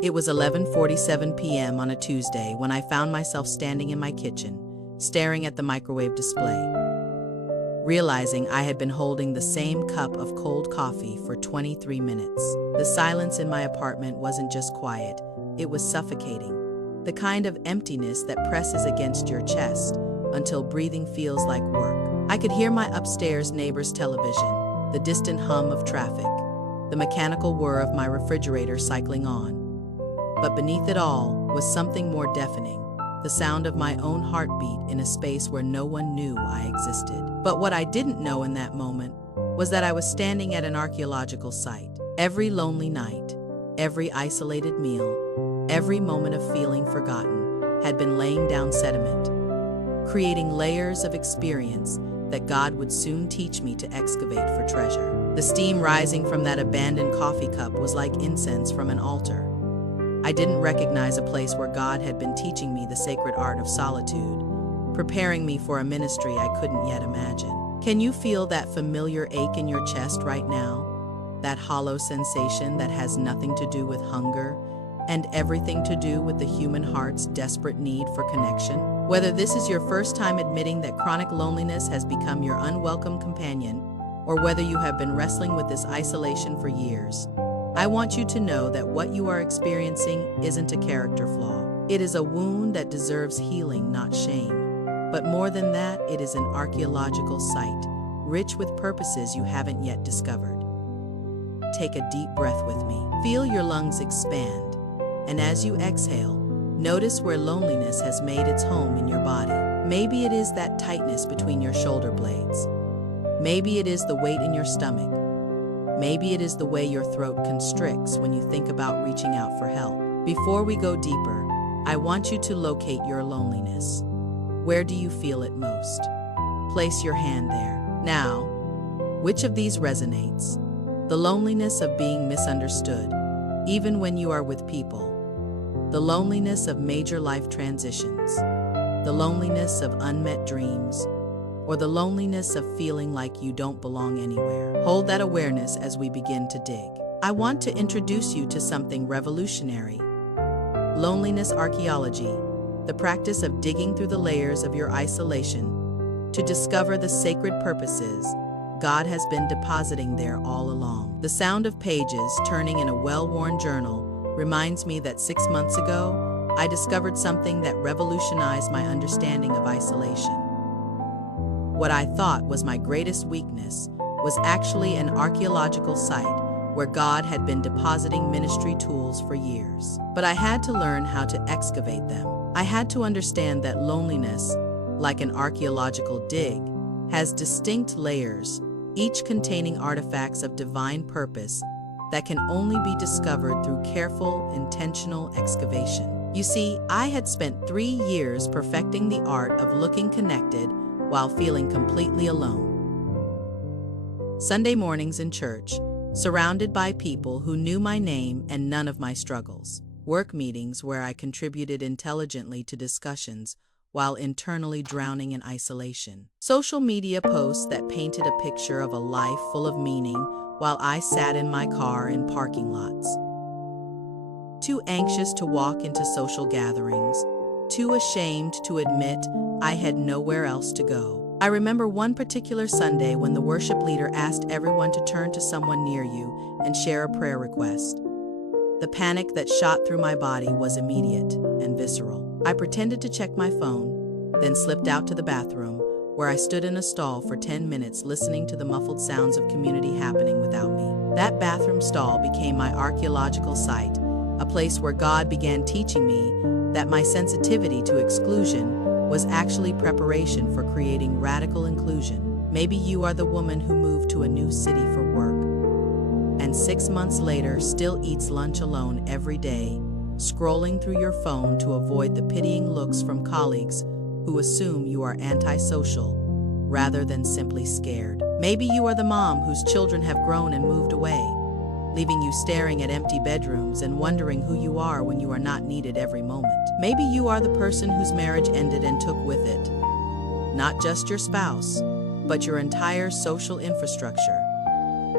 It was 11:47 p.m. on a Tuesday when I found myself standing in my kitchen, staring at the microwave display, realizing I had been holding the same cup of cold coffee for 23 minutes. The silence in my apartment wasn't just quiet, it was suffocating. The kind of emptiness that presses against your chest until breathing feels like work. I could hear my upstairs neighbor's television, the distant hum of traffic, the mechanical whir of my refrigerator cycling on. But beneath it all was something more deafening, the sound of my own heartbeat in a space where no one knew I existed. But what I didn't know in that moment was that I was standing at an archaeological site. Every lonely night, every isolated meal, every moment of feeling forgotten had been laying down sediment, creating layers of experience that God would soon teach me to excavate for treasure. The steam rising from that abandoned coffee cup was like incense from an altar. I didn't recognize a place where God had been teaching me the sacred art of solitude, preparing me for a ministry I couldn't yet imagine. Can you feel that familiar ache in your chest right now? That hollow sensation that has nothing to do with hunger and everything to do with the human heart's desperate need for connection? Whether this is your first time admitting that chronic loneliness has become your unwelcome companion, or whether you have been wrestling with this isolation for years, I want you to know that what you are experiencing isn't a character flaw. It is a wound that deserves healing, not shame. But more than that, it is an archaeological site, rich with purposes you haven't yet discovered. Take a deep breath with me. Feel your lungs expand, and as you exhale, notice where loneliness has made its home in your body. Maybe it is that tightness between your shoulder blades. Maybe it is the weight in your stomach. Maybe it is the way your throat constricts when you think about reaching out for help. Before we go deeper, I want you to locate your loneliness. Where do you feel it most? Place your hand there. Now, which of these resonates? The loneliness of being misunderstood, even when you are with people. The loneliness of major life transitions. The loneliness of unmet dreams. Or the loneliness of feeling like you don't belong anywhere. Hold that awareness as we begin to dig. I want to introduce you to something revolutionary. Loneliness archaeology, the practice of digging through the layers of your isolation to discover the sacred purposes God has been depositing there all along. The sound of pages turning in a well-worn journal reminds me that 6 months ago, I discovered something that revolutionized my understanding of isolation. What I thought was my greatest weakness was actually an archaeological site where God had been depositing ministry tools for years. But I had to learn how to excavate them. I had to understand that loneliness, like an archaeological dig, has distinct layers, each containing artifacts of divine purpose that can only be discovered through careful, intentional excavation. You see, I had spent 3 years perfecting the art of looking connected while feeling completely alone. Sunday mornings in church, surrounded by people who knew my name and none of my struggles. Work meetings where I contributed intelligently to discussions while internally drowning in isolation. Social media posts that painted a picture of a life full of meaning while I sat in my car in parking lots. Too anxious to walk into social gatherings, too ashamed to admit I had nowhere else to go. I remember one particular Sunday when the worship leader asked everyone to turn to someone near you and share a prayer request. The panic that shot through my body was immediate and visceral. I pretended to check my phone, then slipped out to the bathroom, where I stood in a stall for 10 minutes listening to the muffled sounds of community happening without me. That bathroom stall became my archaeological site, a place where God began teaching me that my sensitivity to exclusion was actually preparation for creating radical inclusion. Maybe you are the woman who moved to a new city for work, and 6 months later still eats lunch alone every day, scrolling through your phone to avoid the pitying looks from colleagues who assume you are antisocial rather than simply scared. Maybe you are the mom whose children have grown and moved away, leaving you staring at empty bedrooms and wondering who you are when you are not needed every moment. Maybe you are the person whose marriage ended and took with it not just your spouse, but your entire social infrastructure.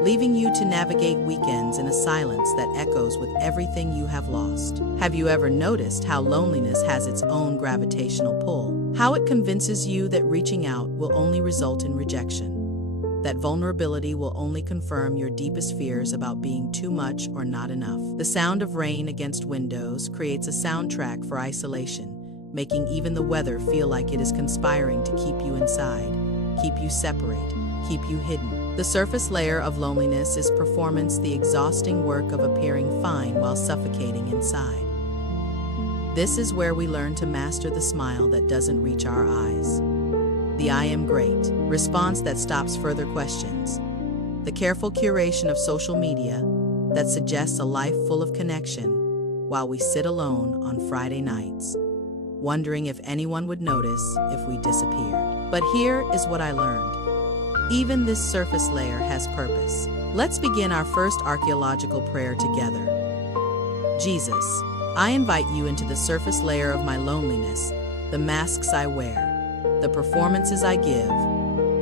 leaving you to navigate weekends in a silence that echoes with everything you have lost. Have you ever noticed how loneliness has its own gravitational pull? How it convinces you that reaching out will only result in rejection? That vulnerability will only confirm your deepest fears about being too much or not enough. The sound of rain against windows creates a soundtrack for isolation, making even the weather feel like it is conspiring to keep you inside, keep you separate, keep you hidden. The surface layer of loneliness is performance, the exhausting work of appearing fine while suffocating inside. This is where we learn to master the smile that doesn't reach our eyes. The "I am great" response that stops further questions. The careful curation of social media that suggests a life full of connection while we sit alone on Friday nights, wondering if anyone would notice if we disappeared. But here is what I learned. Even this surface layer has purpose. Let's begin our first archaeological prayer together. Jesus, I invite you into the surface layer of my loneliness, the masks I wear, the performances I give,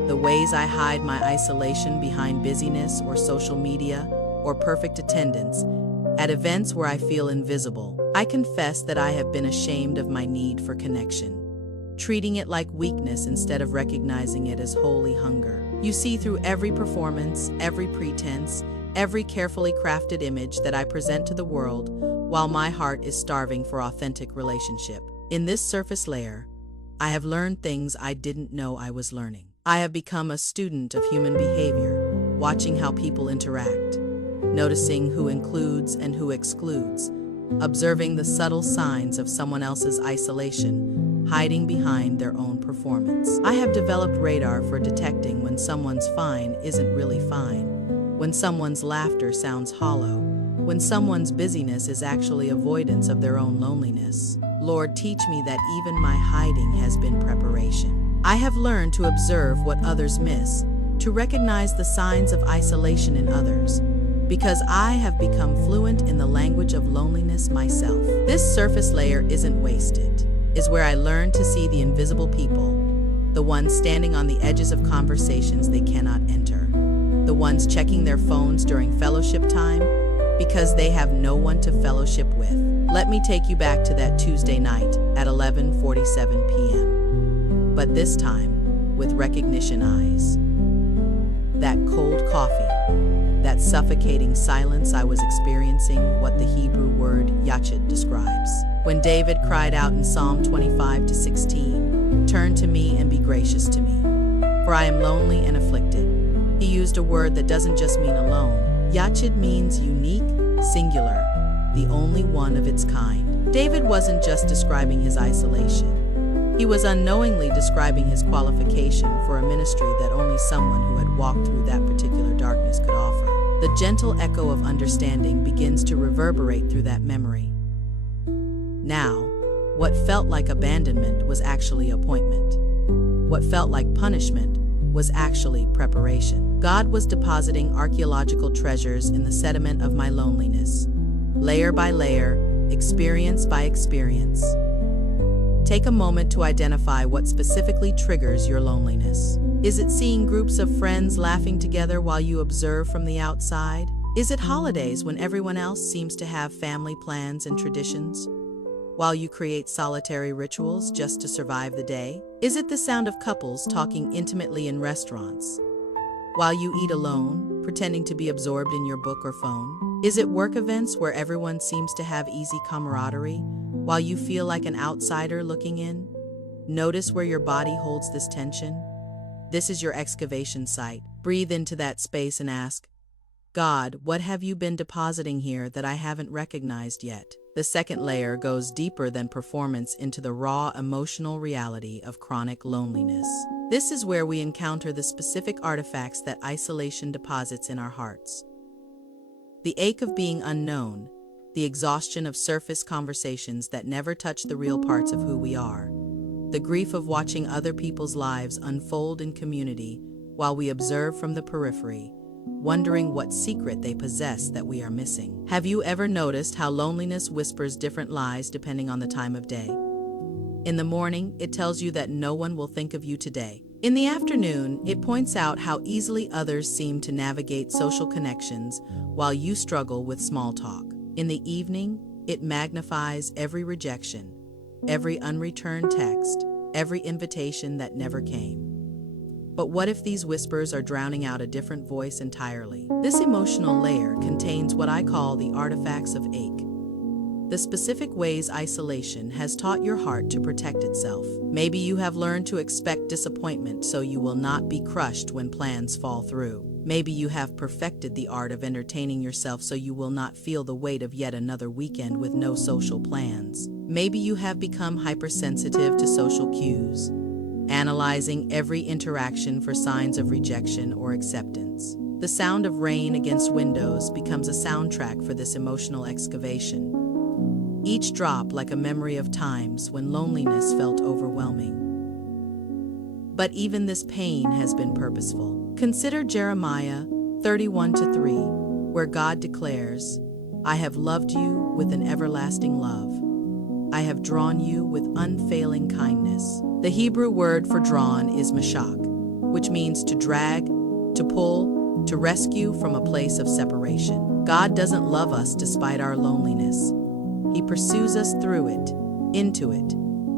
the ways I hide my isolation behind busyness or social media or perfect attendance at events where I feel invisible. I confess that I have been ashamed of my need for connection, treating it like weakness instead of recognizing it as holy hunger. You see through every performance, every pretense, every carefully crafted image that I present to the world, while my heart is starving for authentic relationship. In this surface layer, I have learned things I didn't know I was learning. I have become a student of human behavior, watching how people interact, noticing who includes and who excludes, observing the subtle signs of someone else's isolation, hiding behind their own performance. I have developed radar for detecting when someone's fine isn't really fine, when someone's laughter sounds hollow, when someone's busyness is actually avoidance of their own loneliness. Lord, teach me that even my hiding has been preparation. I have learned to observe what others miss, to recognize the signs of isolation in others, because I have become fluent in the language of loneliness myself. This surface layer isn't wasted, is where I learn to see the invisible people, the ones standing on the edges of conversations they cannot enter, the ones checking their phones during fellowship time because they have no one to fellowship with. Let me take you back to that Tuesday night at 11:47 p.m. But this time, with recognition eyes. That cold coffee, that suffocating silence I was experiencing, what the Hebrew word yachid describes. When David cried out in Psalm 25-16, "Turn to me and be gracious to me, for I am lonely and afflicted." He used a word that doesn't just mean alone. Yachid means unique, singular, the only one of its kind. David wasn't just describing his isolation. He was unknowingly describing his qualification for a ministry that only someone who had walked through that particular darkness could offer. The gentle echo of understanding begins to reverberate through that memory. Now, what felt like abandonment was actually appointment. What felt like punishment was actually preparation. God was depositing archaeological treasures in the sediment of my loneliness, layer by layer, experience by experience. Take a moment to identify what specifically triggers your loneliness. Is it seeing groups of friends laughing together while you observe from the outside? Is it holidays when everyone else seems to have family plans and traditions, while you create solitary rituals just to survive the day? Is it the sound of couples talking intimately in restaurants, while you eat alone, pretending to be absorbed in your book or phone? Is it work events where everyone seems to have easy camaraderie, while you feel like an outsider looking in? Notice where your body holds this tension. This is your excavation site. Breathe into that space and ask, God, what have you been depositing here that I haven't recognized yet? The second layer goes deeper than performance into the raw emotional reality of chronic loneliness. This is where we encounter the specific artifacts that isolation deposits in our hearts. The ache of being unknown, the exhaustion of surface conversations that never touch the real parts of who we are, the grief of watching other people's lives unfold in community while we observe from the periphery, wondering what secret they possess that we are missing. Have you ever noticed how loneliness whispers different lies depending on the time of day? In the morning, it tells you that no one will think of you today. In the afternoon, it points out how easily others seem to navigate social connections while you struggle with small talk. In the evening, it magnifies every rejection, every unreturned text, every invitation that never came. But what if these whispers are drowning out a different voice entirely? This emotional layer contains what I call the artifacts of ache. The specific ways isolation has taught your heart to protect itself. Maybe you have learned to expect disappointment so you will not be crushed when plans fall through. Maybe you have perfected the art of entertaining yourself so you will not feel the weight of yet another weekend with no social plans. Maybe you have become hypersensitive to social cues, analyzing every interaction for signs of rejection or acceptance. The sound of rain against windows becomes a soundtrack for this emotional excavation, each drop like a memory of times when loneliness felt overwhelming. But even this pain has been purposeful. Consider Jeremiah 31:3, where God declares, "I have loved you with an everlasting love. I have drawn you with unfailing kindness." The Hebrew word for drawn is mashak, which means to drag, to pull, to rescue from a place of separation. God doesn't love us despite our loneliness. He pursues us through it, into it,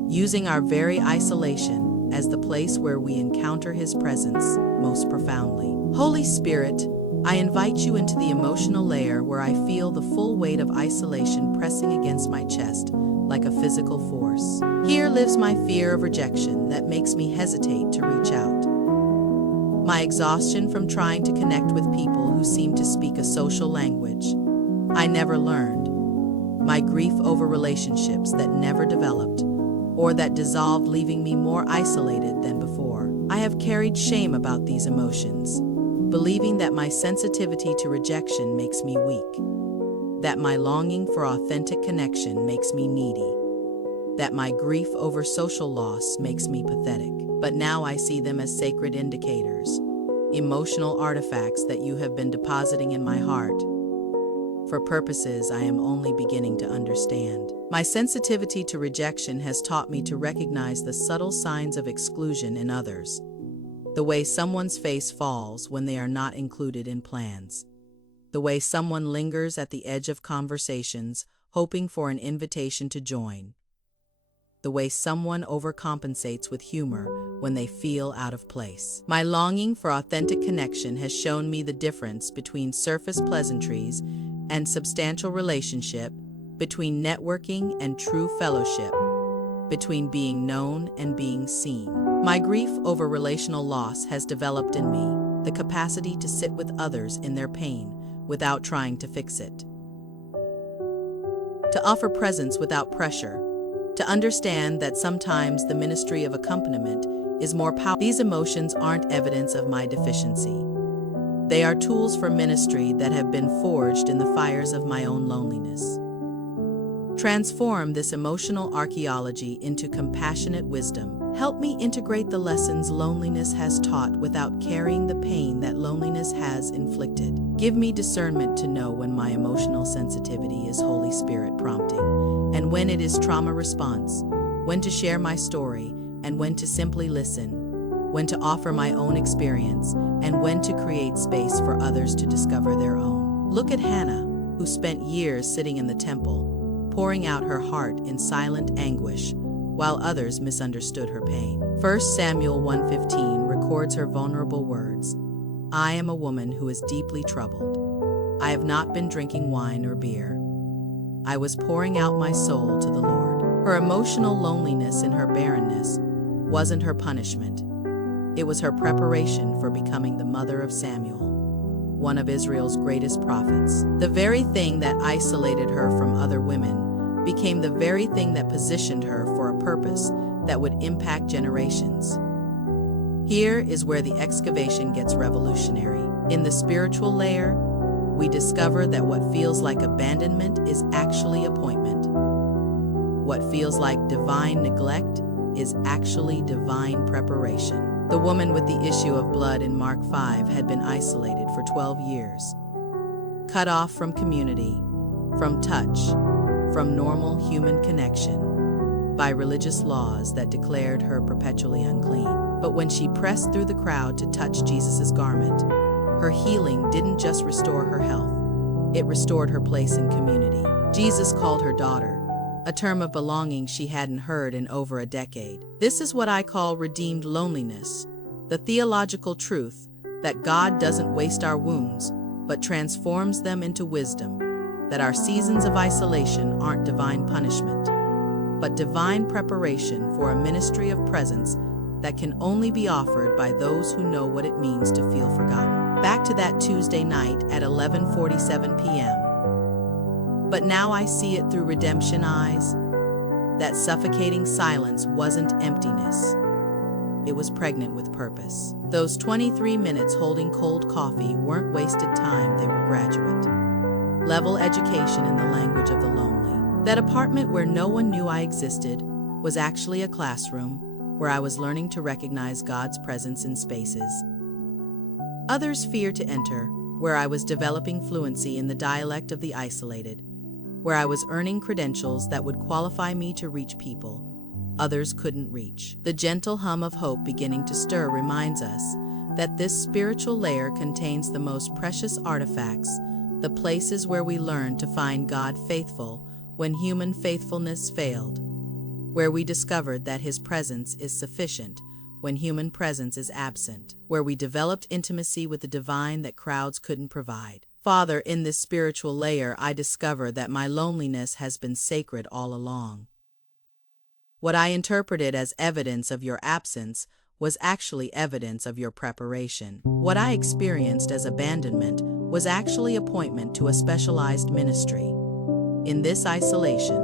using our very isolation as the place where we encounter His presence most profoundly. Holy Spirit, I invite you into the emotional layer where I feel the full weight of isolation pressing against my chest like a physical force. Here lives my fear of rejection that makes me hesitate to reach out. My exhaustion from trying to connect with people who seem to speak a social language I never learned. My grief over relationships that never developed or that dissolved, leaving me more isolated than before. I have carried shame about these emotions, believing that my sensitivity to rejection makes me weak, that my longing for authentic connection makes me needy, that my grief over social loss makes me pathetic. But now I see them as sacred indicators, emotional artifacts that you have been depositing in my heart for purposes I am only beginning to understand. My sensitivity to rejection has taught me to recognize the subtle signs of exclusion in others, the way someone's face falls when they are not included in plans, the way someone lingers at the edge of conversations, hoping for an invitation to join, the way someone overcompensates with humor when they feel out of place. My longing for authentic connection has shown me the difference between surface pleasantries and substantial relationship, between networking and true fellowship, between being known and being seen. My grief over relational loss has developed in me the capacity to sit with others in their pain without trying to fix it, to offer presence without pressure, to understand that sometimes the ministry of accompaniment is more powerful. These emotions aren't evidence of my deficiency. They are tools for ministry that have been forged in the fires of my own loneliness. Transform this emotional archaeology into compassionate wisdom. Help me integrate the lessons loneliness has taught without carrying the pain that loneliness has inflicted. Give me discernment to know when my emotional sensitivity is Holy Spirit prompting, and when it is trauma response, when to share my story, and when to simply listen, when to offer my own experience, and when to create space for others to discover their own. Look at Hannah, who spent years sitting in the temple, pouring out her heart in silent anguish, while others misunderstood her pain. 1 Samuel 1:15 records her vulnerable words, "I am a woman who is deeply troubled. I have not been drinking wine or beer. I was pouring out my soul to the Lord." Her emotional loneliness in her barrenness wasn't her punishment. It was her preparation for becoming the mother of Samuel, one of Israel's greatest prophets. The very thing that isolated her from other women became the very thing that positioned her for a purpose that would impact generations. Here is where the excavation gets revolutionary. In the spiritual layer, we discover that what feels like abandonment is actually appointment. What feels like divine neglect is actually divine preparation. The woman with the issue of blood in Mark 5 had been isolated for 12 years, cut off from community, from touch, from normal human connection, by religious laws that declared her perpetually unclean. But when she pressed through the crowd to touch Jesus' garment, her healing didn't just restore her health, it restored her place in community. Jesus called her daughter, a term of belonging she hadn't heard in over a decade. This is what I call redeemed loneliness, the theological truth that God doesn't waste our wounds, but transforms them into wisdom, that our seasons of isolation aren't divine punishment, but divine preparation for a ministry of presence that can only be offered by those who know what it means to feel forgotten. Back to that Tuesday night at 11:47 p.m. But now I see it through redemption eyes. That suffocating silence wasn't emptiness. It was pregnant with purpose. Those 23 minutes holding cold coffee weren't wasted time, they were graduate level education in the language of the lonely. That apartment where no one knew I existed was actually a classroom where I was learning to recognize God's presence in spaces others fear to enter, where I was developing fluency in the dialect of the isolated, where I was earning credentials that would qualify me to reach people others couldn't reach. The gentle hum of hope beginning to stir reminds us that this spiritual layer contains the most precious artifacts, the places where we learn to find God faithful when human faithfulness failed, where we discovered that His presence is sufficient when human presence is absent, where we developed intimacy with the divine that crowds couldn't provide. Father, in this spiritual layer, I discover that my loneliness has been sacred all along. What I interpreted as evidence of your absence was actually evidence of your preparation. What I experienced as abandonment was actually appointment to a specialized ministry. In this isolation,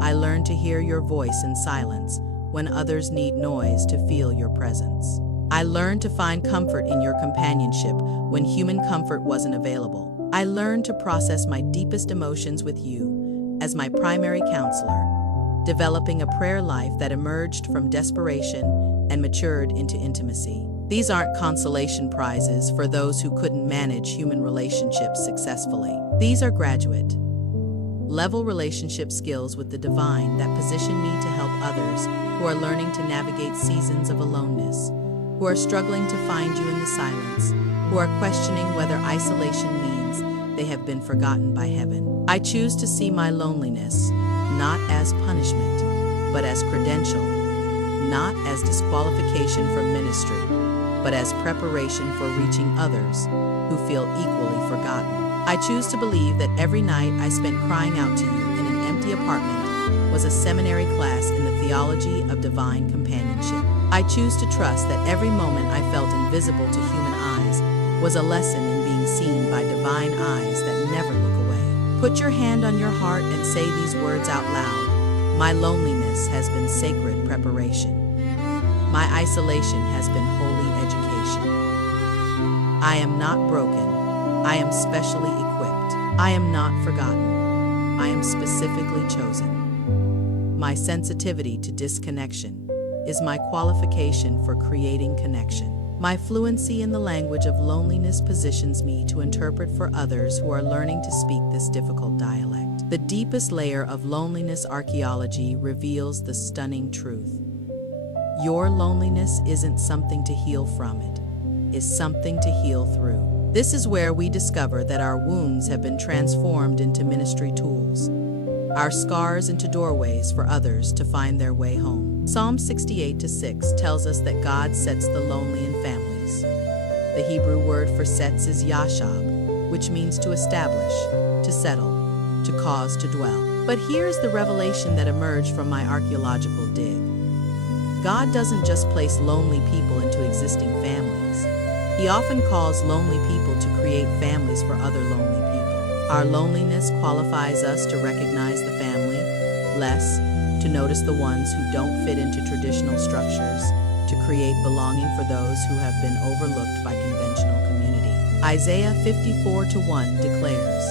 I learned to hear your voice in silence when others need noise to feel your presence. I learned to find comfort in your companionship when human comfort wasn't available. I learned to process my deepest emotions with you as my primary counselor, developing a prayer life that emerged from desperation and matured into intimacy. These aren't consolation prizes for those who couldn't manage human relationships successfully. These are graduate level relationship skills with the divine that position me to help others who are learning to navigate seasons of aloneness, who are struggling to find you in the silence, who are questioning whether isolation means they have been forgotten by heaven. I choose to see my loneliness not as punishment, but as credential, not as disqualification from ministry, but as preparation for reaching others who feel equally forgotten. I choose to believe that every night I spent crying out to you in an empty apartment was a seminary class in the theology of divine companionship. I choose to trust that every moment I felt invisible to human eyes was a lesson in being seen by divine eyes that never look away. Put your hand on your heart and say these words out loud. My loneliness has been sacred preparation. My isolation has been holy education. I am not broken. I am specially equipped. I am not forgotten. I am specifically chosen. My sensitivity to disconnection is my qualification for creating connection. My fluency in the language of loneliness positions me to interpret for others who are learning to speak this difficult dialect. The deepest layer of loneliness archaeology reveals the stunning truth. Your loneliness isn't something to heal from, it is something to heal through. This is where we discover that our wounds have been transformed into ministry tools, our scars into doorways for others to find their way home. Psalm 68:6 tells us that God sets the lonely in families. The Hebrew word for sets is yashab, which means to establish, to settle, to cause to dwell. But here's the revelation that emerged from my archaeological dig. God doesn't just place lonely people into existing families. He often calls lonely people to create families for other lonely people. Our loneliness qualifies us to recognize the family, less to notice the ones who don't fit into traditional structures, to create belonging for those who have been overlooked by conventional community. Isaiah 54:1 declares,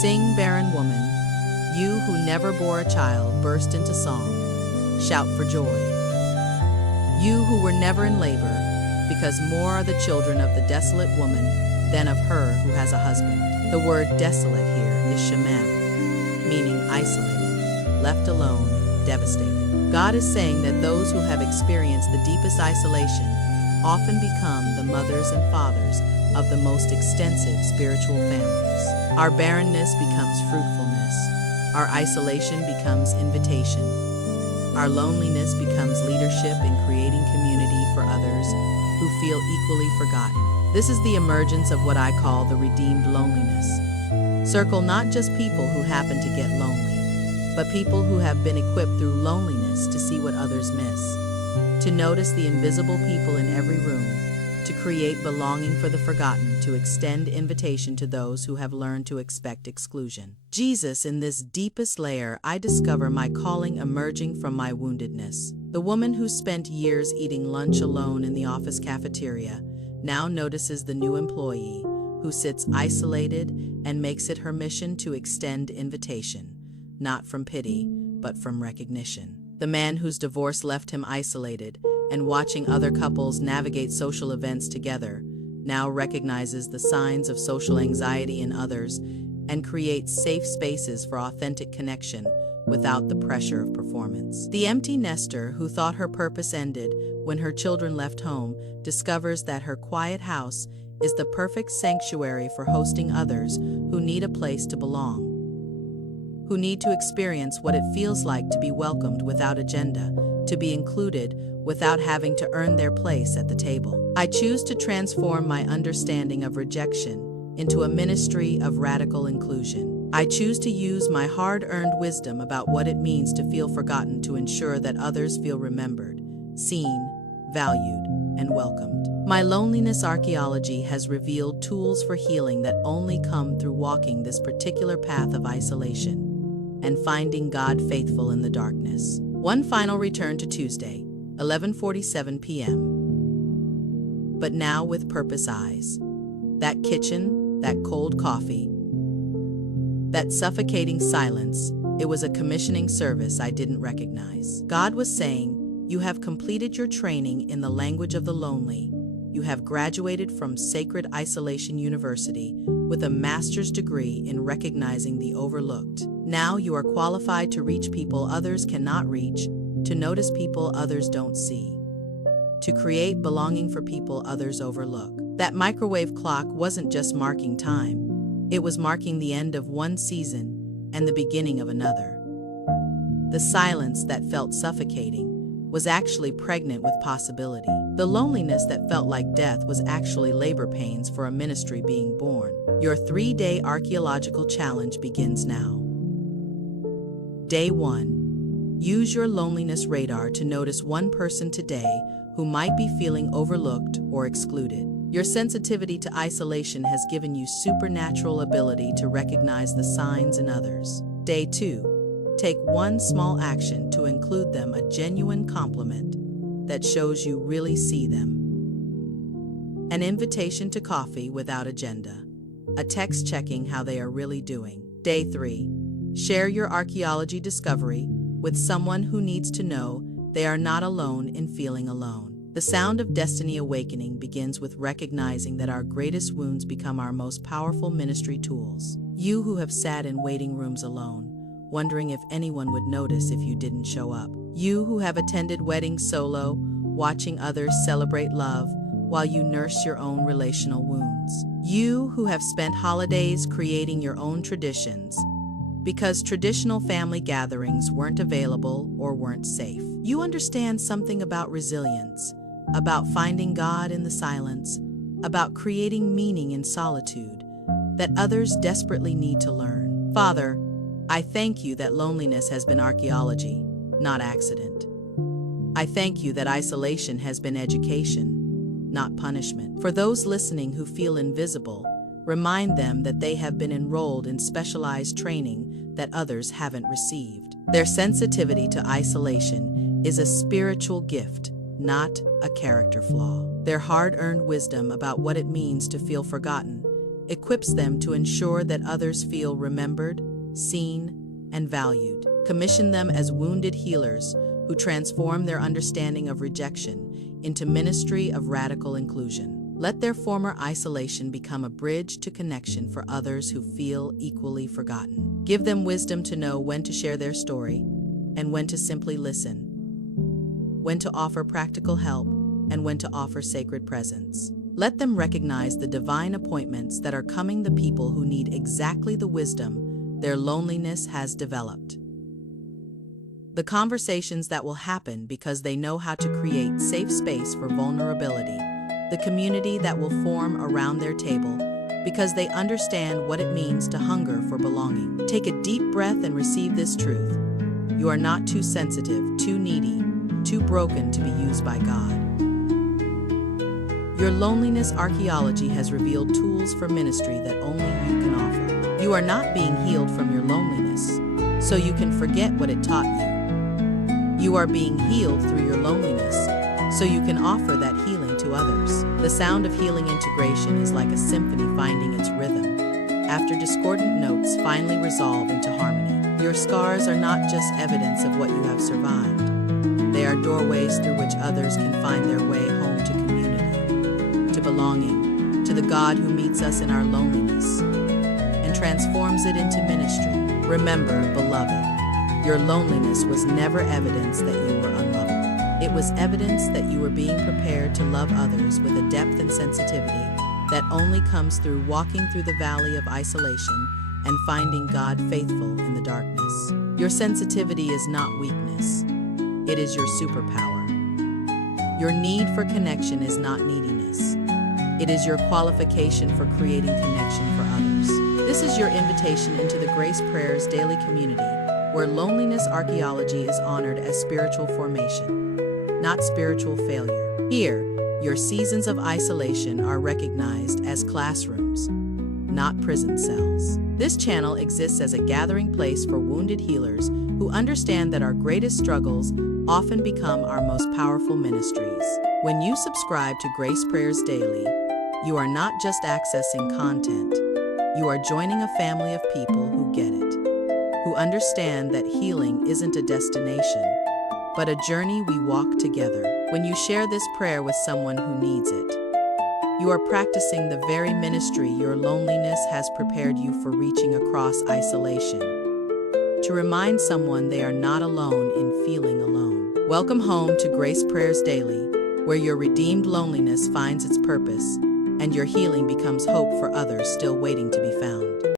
"Sing, barren woman, you who never bore a child, burst into song, shout for joy. You who were never in labor, because more are the children of the desolate woman than of her who has a husband." The word desolate here is shemem, meaning isolated, left alone, devastated. God is saying that those who have experienced the deepest isolation often become the mothers and fathers of the most extensive spiritual families. Our barrenness becomes fruitfulness. Our isolation becomes invitation. Our loneliness becomes leadership in creating community for others who feel equally forgotten. This is the emergence of what I call the redeemed loneliness. Circle not just people who happen to get lonely, but people who have been equipped through loneliness to see what others miss, to notice the invisible people in every room, to create belonging for the forgotten, to extend invitation to those who have learned to expect exclusion. Jesus, in this deepest layer, I discover my calling emerging from my woundedness. The woman who spent years eating lunch alone in the office cafeteria now notices the new employee who sits isolated and makes it her mission to extend invitation, not from pity, but from recognition. The man whose divorce left him isolated and watching other couples navigate social events together now recognizes the signs of social anxiety in others and creates safe spaces for authentic connection without the pressure of performance. The empty nester who thought her purpose ended when her children left home discovers that her quiet house is the perfect sanctuary for hosting others who need a place to belong, who need to experience what it feels like to be welcomed without agenda, to be included without having to earn their place at the table. I choose to transform my understanding of rejection into a ministry of radical inclusion. I choose to use my hard-earned wisdom about what it means to feel forgotten to ensure that others feel remembered, seen, valued, and welcomed. My loneliness archaeology has revealed tools for healing that only come through walking this particular path of isolation and finding God faithful in the darkness. One final return to Tuesday, 11:47 p.m. But now with purpose eyes. That kitchen, that cold coffee, that suffocating silence, it was a commissioning service I didn't recognize. God was saying, "You have completed your training in the language of the lonely. You have graduated from Sacred Isolation University with a master's degree in recognizing the overlooked. Now you are qualified to reach people others cannot reach, to notice people others don't see, to create belonging for people others overlook." That microwave clock wasn't just marking time. It was marking the end of one season and the beginning of another. The silence that felt suffocating was actually pregnant with possibility. The loneliness that felt like death was actually labor pains for a ministry being born. Your 3-day archaeological challenge begins now. Day 1. Use your loneliness radar to notice one person today who might be feeling overlooked or excluded. Your sensitivity to isolation has given you supernatural ability to recognize the signs in others. Day 2. Take one small action to include them, a genuine compliment that shows you really see them. An invitation to coffee without agenda. A text checking how they are really doing. Day 3. Share your archaeology discovery with someone who needs to know they are not alone in feeling alone. The sound of destiny awakening begins with recognizing that our greatest wounds become our most powerful ministry tools. You who have sat in waiting rooms alone, wondering if anyone would notice if you didn't show up. You who have attended weddings solo, watching others celebrate love while you nurse your own relational wounds. You who have spent holidays creating your own traditions because traditional family gatherings weren't available or weren't safe. You understand something about resilience, about finding God in the silence, about creating meaning in solitude that others desperately need to learn. Father, I thank you that loneliness has been archaeology, not accident. I thank you that isolation has been education, not punishment. For those listening who feel invisible, remind them that they have been enrolled in specialized training that others haven't received. Their sensitivity to isolation is a spiritual gift, not a character flaw. Their hard-earned wisdom about what it means to feel forgotten equips them to ensure that others feel remembered, seen, and valued. Commission them as wounded healers who transform their understanding of rejection into ministry of radical inclusion. Let their former isolation become a bridge to connection for others who feel equally forgotten. Give them wisdom to know when to share their story, and when to simply listen, when to offer practical help, and when to offer sacred presence. Let them recognize the divine appointments that are coming the people who need exactly the wisdom their loneliness has developed. The conversations that will happen because they know how to create safe space for vulnerability. The community that will form around their table because they understand what it means to hunger for belonging. Take a deep breath and receive this truth. You are not too sensitive, too needy, too broken to be used by God. Your loneliness archaeology has revealed tools for ministry that only you can offer. You are not being healed from your loneliness, so you can forget what it taught you. You are being healed through your loneliness, so you can offer that healing to others. The sound of healing integration is like a symphony finding its rhythm. After discordant notes finally resolve into harmony, your scars are not just evidence of what you have survived. They are doorways through which others can find their way home to community, to belonging, to the God who meets us in our loneliness and transforms it into ministry. Remember, beloved, your loneliness was never evidence that you were unlovable. It was evidence that you were being prepared to love others with a depth and sensitivity that only comes through walking through the valley of isolation and finding God faithful in the darkness. Your sensitivity is not weakness. It is your superpower. Your need for connection is not neediness. It is your qualification for creating connection for others. This is your invitation into the Grace Prayers daily community, where loneliness archaeology is honored as spiritual formation, not spiritual failure. Here, your seasons of isolation are recognized as classrooms, not prison cells. This channel exists as a gathering place for wounded healers who understand that our greatest struggles often become our most powerful ministries. When you subscribe to Grace Prayers Daily, you are not just accessing content, you are joining a family of people who get it, who understand that healing isn't a destination, but a journey we walk together. When you share this prayer with someone who needs it, you are practicing the very ministry your loneliness has prepared you for, reaching across isolation, to remind someone they are not alone in feeling alone. Welcome home to Grace Prayers Daily, where your redeemed loneliness finds its purpose and your healing becomes hope for others still waiting to be found.